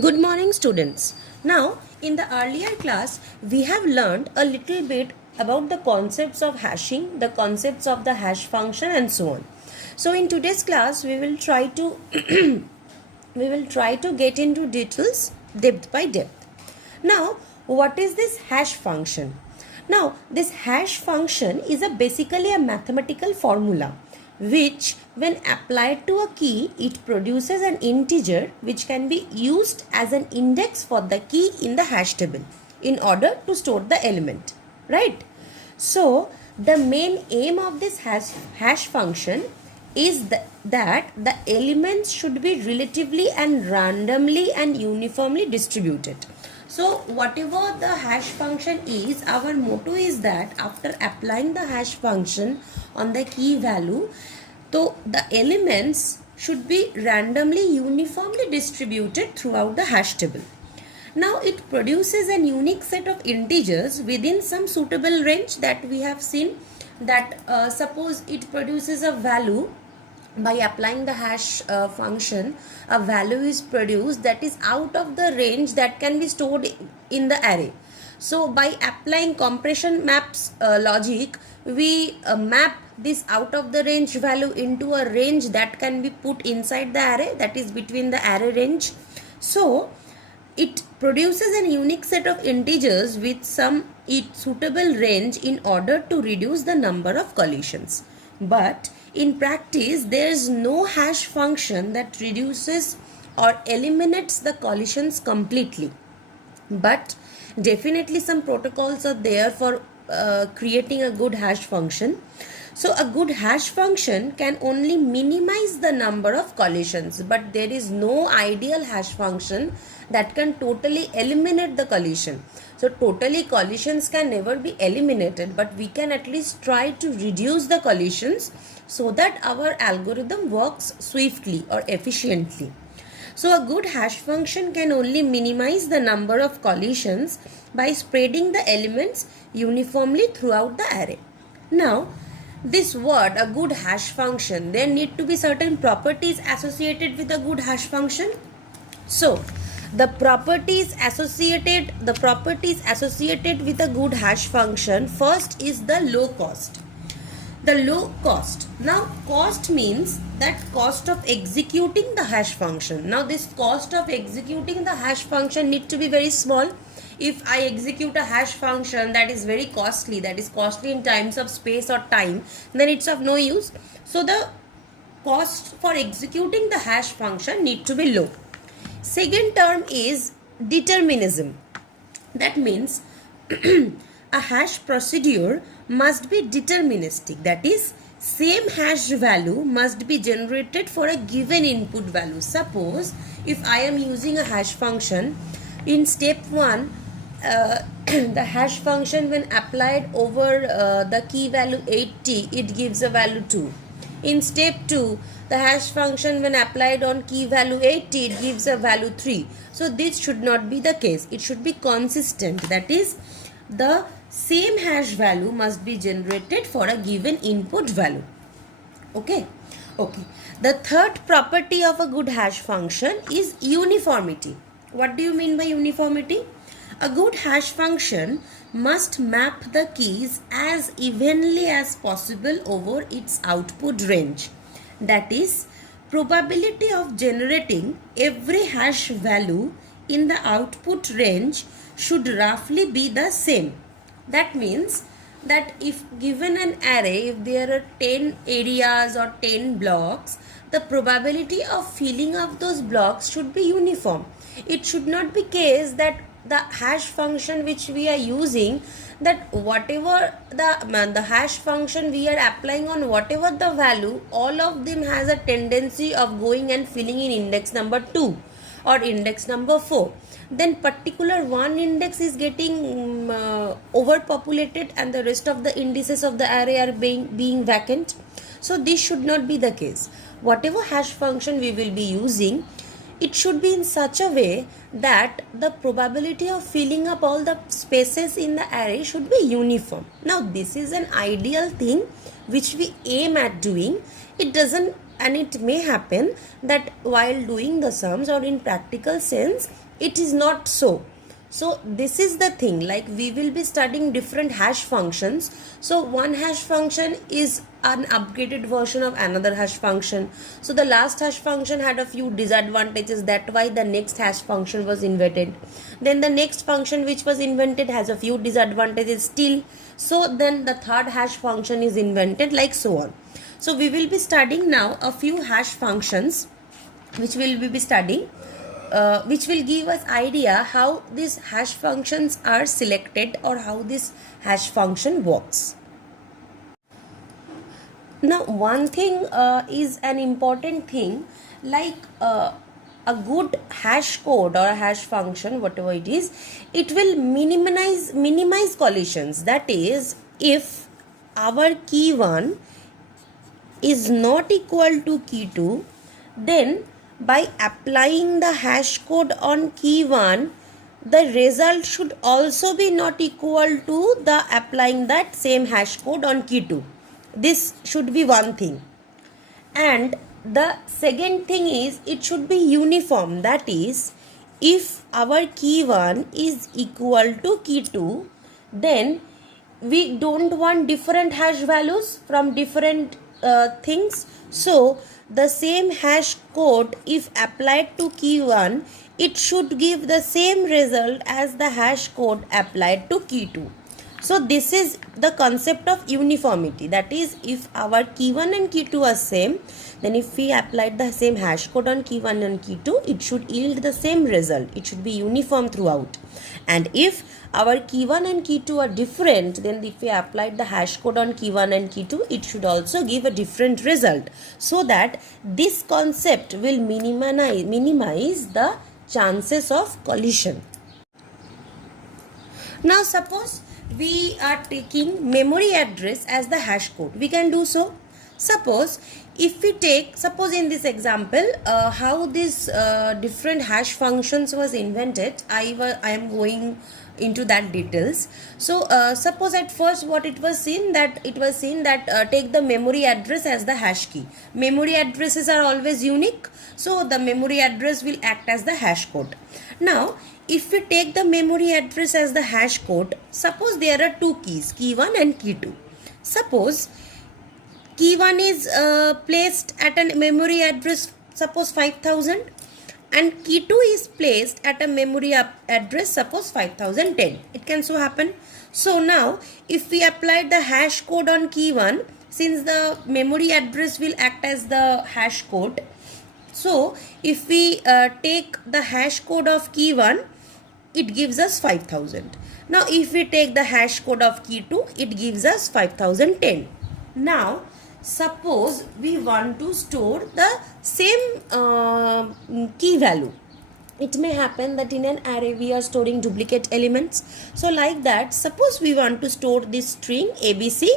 Good morning, students. Now, in the earlier class, we have learned a little bit about the concepts of hashing, the concepts of the hash function, and so on. So, in today's class, we will try to get into details depth by depth. Now, what is this hash function? Now, this hash function is basically a mathematical formula which, when applied to a key, it produces an integer which can be used as an index for the key in the hash table in order to store the element, right? So, the main aim of this hash function is that the elements should be relatively and randomly and uniformly distributed. So whatever the hash function is, our motto is that after applying the hash function on the key value, so the elements should be randomly uniformly distributed throughout the hash table. Now it produces an unique set of integers within some suitable range that we have seen, that suppose it produces a value. By applying the hash function, a value is produced that is out of the range that can be stored in the array. So by applying compression maps logic, we map this out of the range value into a range that can be put inside the array, that is between the array range. So it produces a unique set of integers with some suitable range in order to reduce the number of collisions. But in practice, there is no hash function that reduces or eliminates the collisions completely. But definitely some protocols are there for creating a good hash function. So a good hash function can only minimize the number of collisions, but there is no ideal hash function that can totally eliminate the collision. So totally collisions can never be eliminated, but we can at least try to reduce the collisions so that our algorithm works swiftly or efficiently. So a good hash function can only minimize the number of collisions by spreading the elements uniformly throughout the array. Now, this word, a good hash function, there need to be certain properties associated with a good hash function. So, the properties associated with a good hash function, first is the low cost. The low cost. Now, cost means that cost of executing the hash function. Now, this cost of executing the hash function need to be very small. If I execute a hash function that is very costly, that is costly in terms of space or time, then it's of no use. So, the cost for executing the hash function need to be low. Second term is determinism. That means a hash procedure must be deterministic. That is, same hash value must be generated for a given input value. Suppose if I am using a hash function, in step 1, the hash function when applied over the key value 80, it gives a value 2. In step 2, the hash function when applied on key value 80, it gives a value 3. So this should not be the case. It should be consistent. That is, the same hash value must be generated for a given input value. Okay. The third property of a good hash function is uniformity. What do you mean by uniformity? A good hash function must map the keys as evenly as possible over its output range. That is, probability of generating every hash value in the output range should roughly be the same. That means that if given an array, if there are 10 areas or 10 blocks, the probability of filling up those blocks should be uniform. It should not be case that the hash function which we are using, that whatever the hash function we are applying on whatever the value, all of them has a tendency of going and filling in index number 2 or index number 4. Then particular one index is getting overpopulated and the rest of the indices of the array are being vacant. So this should not be the case. Whatever hash function we will be using, it should be in such a way that the probability of filling up all the spaces in the array should be uniform. Now this is an ideal thing which we aim at doing. It doesn't and it may happen that while doing the sums or in practical sense it is not so. So this is the thing, like we will be studying different hash functions. So one hash function is an upgraded version of another hash function. So the last hash function had a few disadvantages, that's why the next hash function was invented. Then the next function which was invented has a few disadvantages still. So then the third hash function is invented, like so on. So we will be studying now a few hash functions which we will be studying. Which will give us idea how these hash functions are selected or how this hash function works. Now one thing is an important thing, like a good hash code or a hash function, whatever it is, it will minimize collisions. That is, if our key 1 is not equal to key 2, then by applying the hash code on key 1, the result should also be not equal to the applying that same hash code on key 2. This should be one thing. And the second thing is it should be uniform. That is, if our key 1 is equal to key 2, then we don't want different hash values from different things. So the same hash code, if applied to key 1, it should give the same result as the hash code applied to key 2. So this is the concept of uniformity. That is, if our key 1 and key 2 are same, then if we applied the same hash code on key 1 and key 2, it should yield the same result. It should be uniform throughout. And if our key 1 and key 2 are different, then if we applied the hash code on key 1 and key 2, it should also give a different result. So that this concept will minimize the chances of collision. Now suppose we are taking memory address as the hash code. We can do so. Suppose if we take, suppose in this example, how this different hash functions was invented, I am going into that details. So suppose at first what it was seen that take the memory address as the hash key. Memory addresses are always unique, so the memory address will act as the hash code. Now if we take the memory address as the hash code, suppose there are two keys, key 1 and key 2. Suppose key 1 is placed at a memory address, suppose 5000, and key 2 is placed at a memory address, suppose 5010. It can so happen. So now if we apply the hash code on key 1, since the memory address will act as the hash code, so if we take the hash code of key 1, it gives us 5000. Now if we take the hash code of key 2, it gives us 5010. Now suppose we want to store the same key value. It may happen that in an array we are storing duplicate elements. So like that, suppose we want to store this string ABC.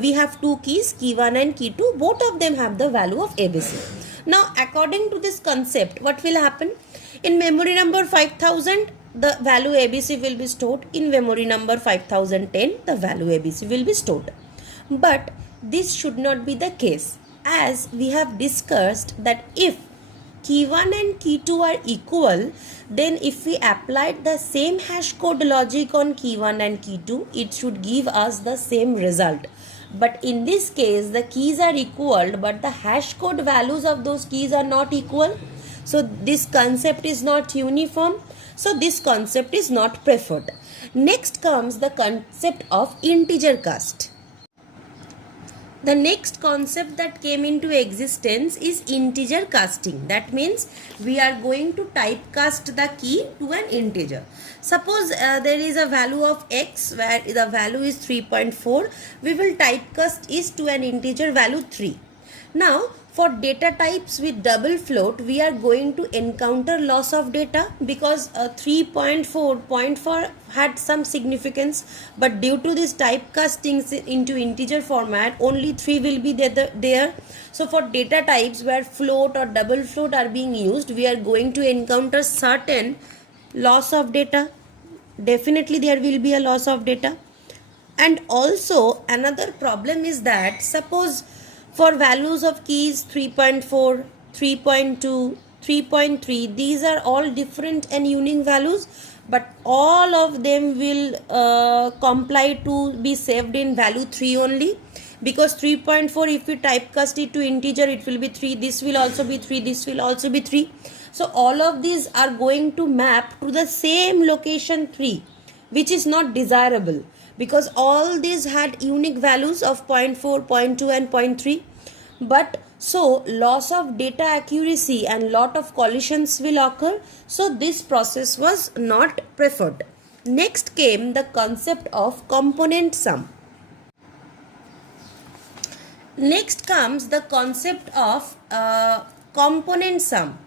We have two keys, key 1 and key 2. Both of them have the value of ABC. Now according to this concept, what will happen? In memory number 5000, the value ABC will be stored. In memory number 5010, the value ABC will be stored. But this should not be the case, as we have discussed that if key 1 and key 2 are equal, then if we applied the same hash code logic on key 1 and key 2, it should give us the same result. But in this case, the keys are equal, but the hash code values of those keys are not equal. So this concept is not uniform. So this concept is not preferred. Next comes the concept of integer cast. The next concept that came into existence is integer casting. That means we are going to typecast the key to an integer. Suppose there is a value of x where the value is 3.4. We will typecast is to an integer value 3. Now for data types with double float, we are going to encounter loss of data because 3.4 had some significance, but due to this typecasting into integer format, only 3 will be there. So for data types where float or double float are being used, we are going to encounter certain loss of data. Definitely there will be a loss of data. And also another problem is that suppose For values of keys 3.4, 3.2, 3.3, these are all different and unique values, but all of them will comply to be saved in value 3 only, because 3.4, if we typecast it to integer, it will be 3, this will also be 3, this will also be 3. So all of these are going to map to the same location 3, which is not desirable, because all these had unique values of 0.4, 0.2 and 0.3. But so loss of data accuracy and lot of collisions will occur, so this process was not preferred. Next came the concept of component sum. Next comes the concept of component sum.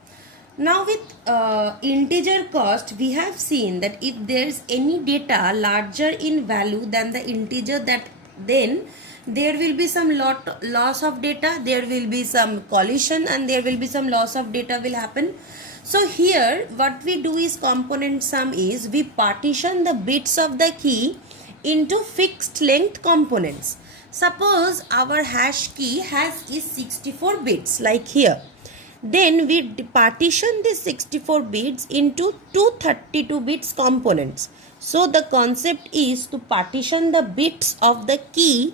Now with integer cost, we have seen that if there is any data larger in value than the integer, that then there will be some loss of data, there will be some collision, and there will be some loss of data will happen. So here what we do is component sum is we partition the bits of the key into fixed length components. Suppose our hash key is 64 bits like here. Then we partition these 64 bits into two 32 bits components. So the concept is to partition the bits of the key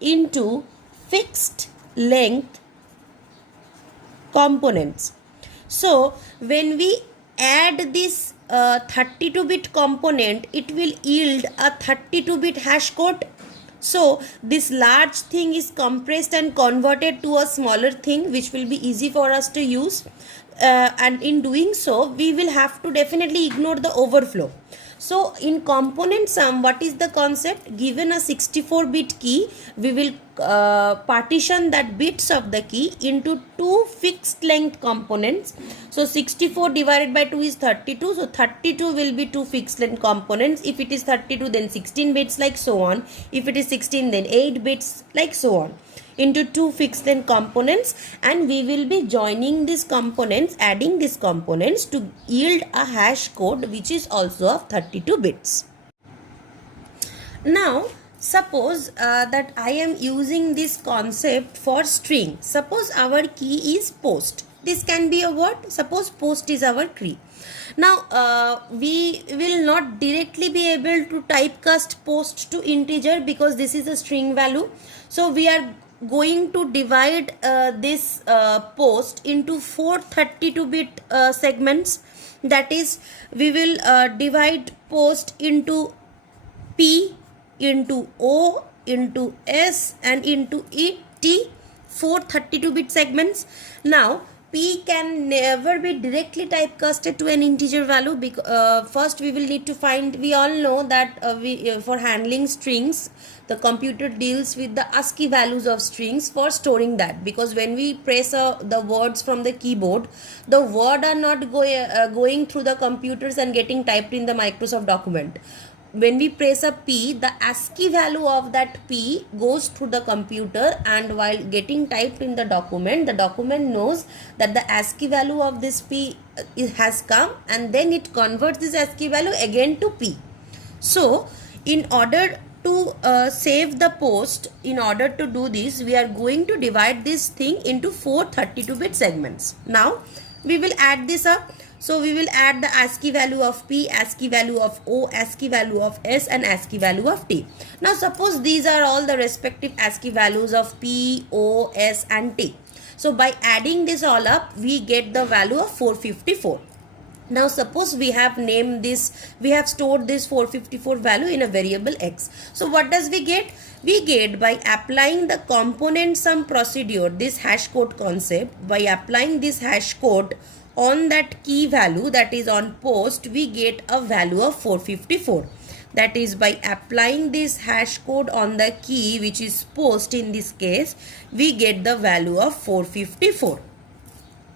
into fixed length components. So when we add this 32-bit component, it will yield a 32-bit hash code. So this large thing is compressed and converted to a smaller thing, which will be easy for us to use, and in doing so we will have to definitely ignore the overflow. So in component sum, what is the concept? Given a 64-bit key, we will partition that bits of the key into two fixed length components. So 64 divided by 2 is 32. So 32 will be two fixed length components. If it is 32, then 16 bits, like so on. If it is 16, then 8 bits, like so on, into two fixed length components, and we will be joining these components, adding these components to yield a hash code which is also of 32 bits. Now suppose that I am using this concept for string. Suppose our key is post. This can be a what? Suppose post is our key. Now we will not directly be able to typecast post to integer because this is a string value. So we are going to divide this post into 4 32-bit segments. That is, we will divide post into P, into O, into S and into T, 4 32-bit segments. Now P can never be directly typecasted to an integer value because first we will need to find, we all know that for handling strings, the computer deals with the ASCII values of strings for storing that, because when we press the words from the keyboard, the word are not going through the computers and getting typed in the Microsoft document. When we press a P, the ASCII value of that P goes through the computer, and while getting typed in the document knows that the ASCII value of this P has come, and then it converts this ASCII value again to P. So in order to save the post, in order to do this, we are going to divide this thing into 4 32-bit segments. Now we will add this up. So we will add the ASCII value of P, ASCII value of O, ASCII value of S and ASCII value of T. Now suppose these are all the respective ASCII values of P, O, S and T. So by adding this all up, we get the value of 454. Now suppose we have named this, we have stored this 454 value in a variable X. So what does we get? We get, by applying the component sum procedure, this hash code concept, by applying this hash code on that key value, that is on post, we get a value of 454. That is, by applying this hash code on the key, which is post in this case, we get the value of 454.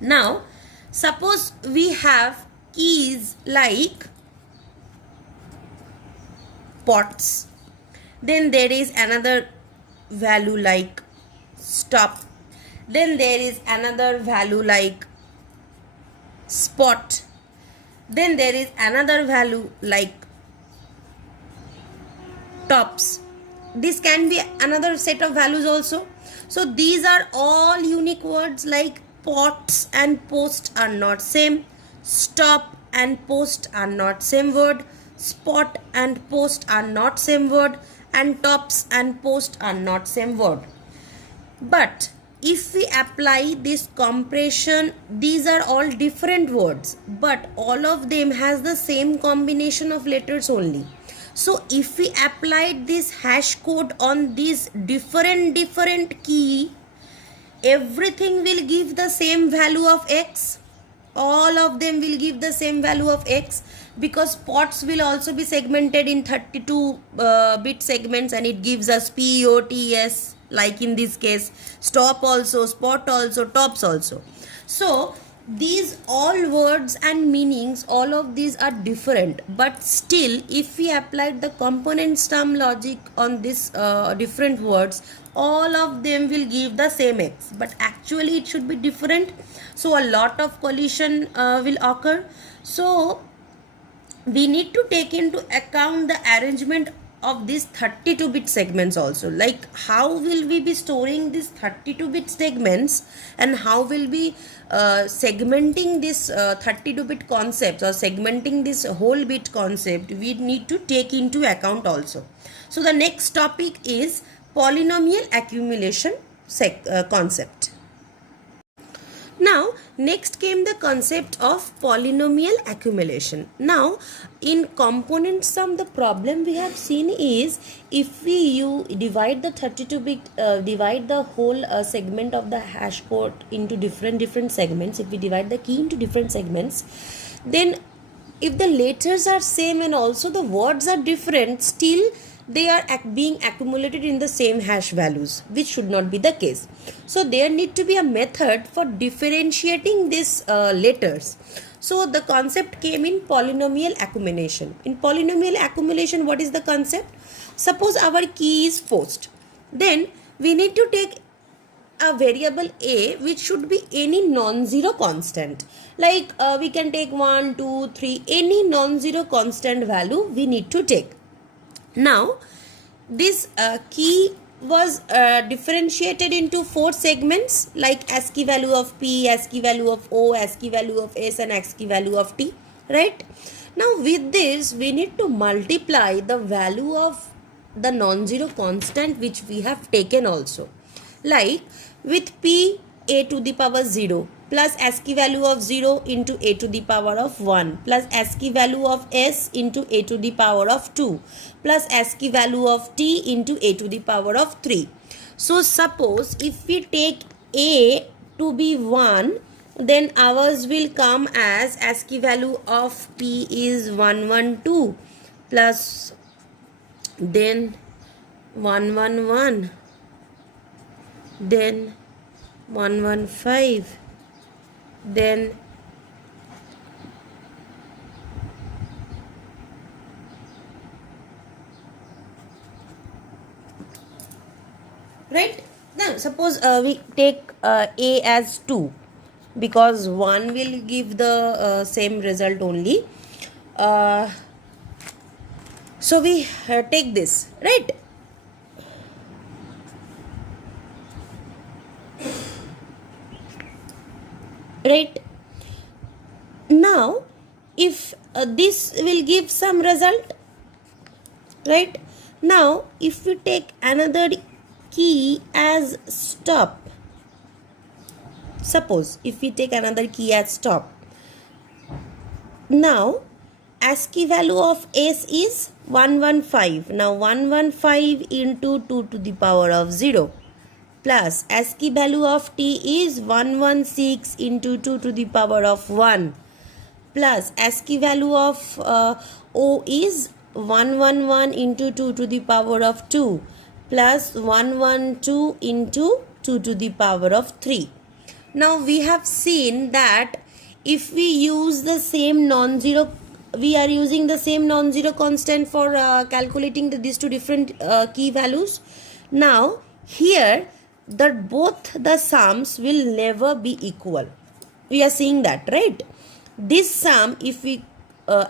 Now suppose we have keys like pots, then there is another value like stop, then there is another value like spot, then there is another value like tops. This can be another set of values also. So these are all unique words, like pots and post are not same, stop and post are not same word, spot and post are not same word, and tops and post are not same word. But if we apply this compression, these are all different words, but all of them has the same combination of letters only. So if we applied this hash code on these different key, everything will give the same value of x. All of them will give the same value of x, because pots will also be segmented in 32 bit segments, and it gives us POTS, like in this case, stop also, spot also, tops also. So these all words and meanings, all of these are different, but still if we applied the component sum logic on this different words, all of them will give the same x, but actually it should be different. So a lot of collision will occur. So we need to take into account the arrangement of these 32-bit segments also, like how will we be storing these 32-bit segments, and how will we segmenting this 32-bit concepts, or segmenting this whole bit concept, we need to take into account also. So the next topic is polynomial accumulation concept. Now next came the concept of polynomial accumulation. Now in component sum, the problem we have seen is, if you divide the 32-bit divide the whole segment of the hash code into different segments, if we divide the key into different segments, then if the letters are same and also the words are different, still they are being accumulated in the same hash values, which should not be the case. So there need to be a method for differentiating these letters. So the concept came in polynomial accumulation. In polynomial accumulation, what is the concept? Suppose our key is post, then we need to take a variable a which should be any non-zero constant, like we can take 1, 2, 3, any non-zero constant value we need to take. Now this key was differentiated into 4 segments, like ASCII value of P, ASCII value of O, ASCII value of S, and ASCII value of T, right? Now with this we need to multiply the value of the non-zero constant which we have taken also, like with P, a to the power 0 plus ASCII value of 0 into a to the power of 1 plus ASCII value of S into a to the power of 2 plus ASCII value of T into a to the power of 3. So suppose if we take a to be 1, then ours will come as ASCII value of P is 112 plus then 111, then 115, then right. Now suppose we take a as 2, because 1 will give the same result only. So we take this, right? Right. Now if this will give some result, right? Now if we take another key as stop, suppose if we take another key as stop, now ASCII value of S is 115. Now 115 into 2 to the power of 0 plus ASCII value of T is 116 into 2 to the power of 1 plus ASCII value of O is 111 into 2 to the power of 2 plus 112 into 2 to the power of 3. Now we have seen that if we use the same non-zero, we are using the same non-zero constant for calculating these two different key values. Now here that both the sums will never be equal. We are seeing that, right? This sum, if we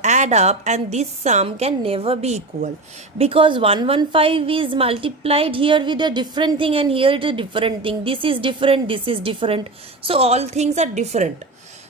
add up, and this sum can never be equal, because 115 is multiplied here with a different thing and here it is a different thing. This is different, this is different. So all things are different.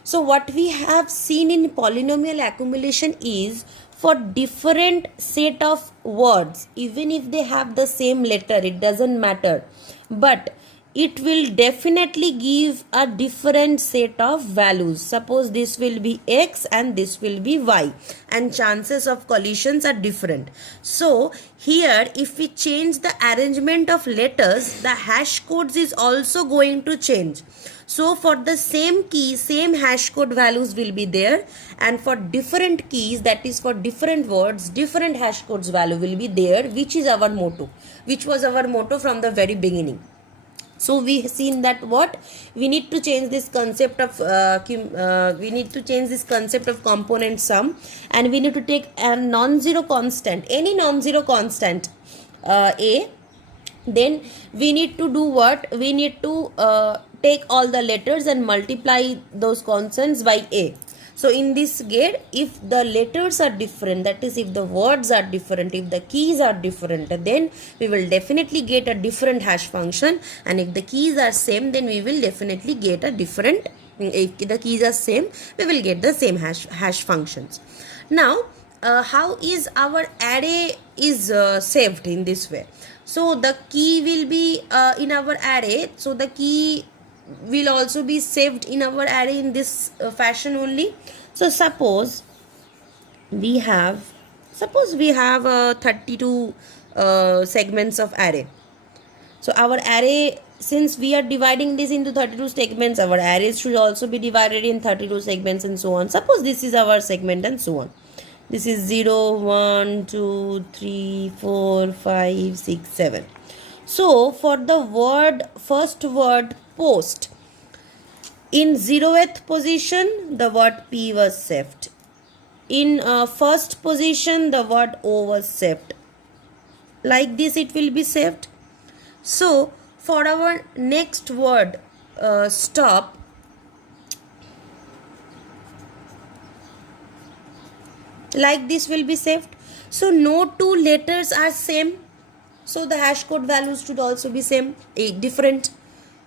So what we have seen in polynomial accumulation is, for different set of words, even if they have the same letter, it doesn't matter, but it will definitely give a different set of values. Suppose this will be x and this will be y, and chances of collisions are different. So here if we change the arrangement of letters, the hash codes is also going to change. So for the same key, same hash code values will be there, and for different keys, that is for different words, different hash codes value will be there, which is our motto, which was our motto from the very beginning. So we have seen that what we need to change this concept of component sum, and we need to take a non-zero constant, any non-zero constant a. Then we need to do what? We need to take all the letters and multiply those constants by a. So in this case, if the letters are different, that is if the words are different, if the keys are different, then we will definitely get a different hash function, and if the keys are same, then we will definitely get a different, if the keys are same, we will get the same hash functions. Now how is our array is saved in this way? So the key will be in our array, so the key will also be saved in our array in this fashion only. So suppose we have 32 segments of array. So our array, since we are dividing this into 32 segments, our arrays should also be divided in 32 segments and so on. Suppose this is our segment and so on. This is 0, 1, 2, 3, 4, 5, 6, 7. So for the first word post, in 0th position the word P was saved. In first position the word O was saved. Like this it will be saved. So for our next word stop, like this will be saved. So no two letters are same, so the hash code values should also be same, different,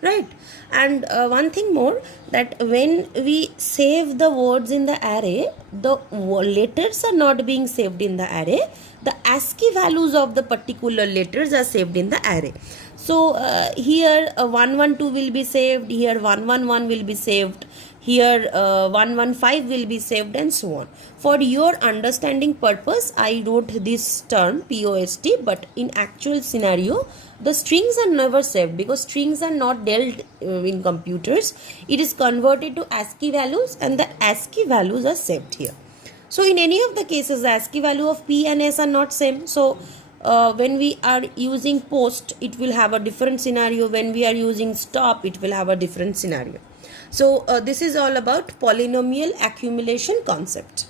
right? And one thing more, that when we save the words in the array, the letters are not being saved in the array, the ASCII values of the particular letters are saved in the array. So here 112 will be saved, here 111 will be saved, here 115 will be saved, and so on. For your understanding purpose, I wrote this term POST, but in actual scenario, the strings are never saved, because strings are not dealt in computers. It is converted to ASCII values, and the ASCII values are saved here. So in any of the cases, the ASCII value of P and S are not same. So when we are using post, it will have a different scenario. When we are using stop, it will have a different scenario. So this is all about polynomial accumulation concept.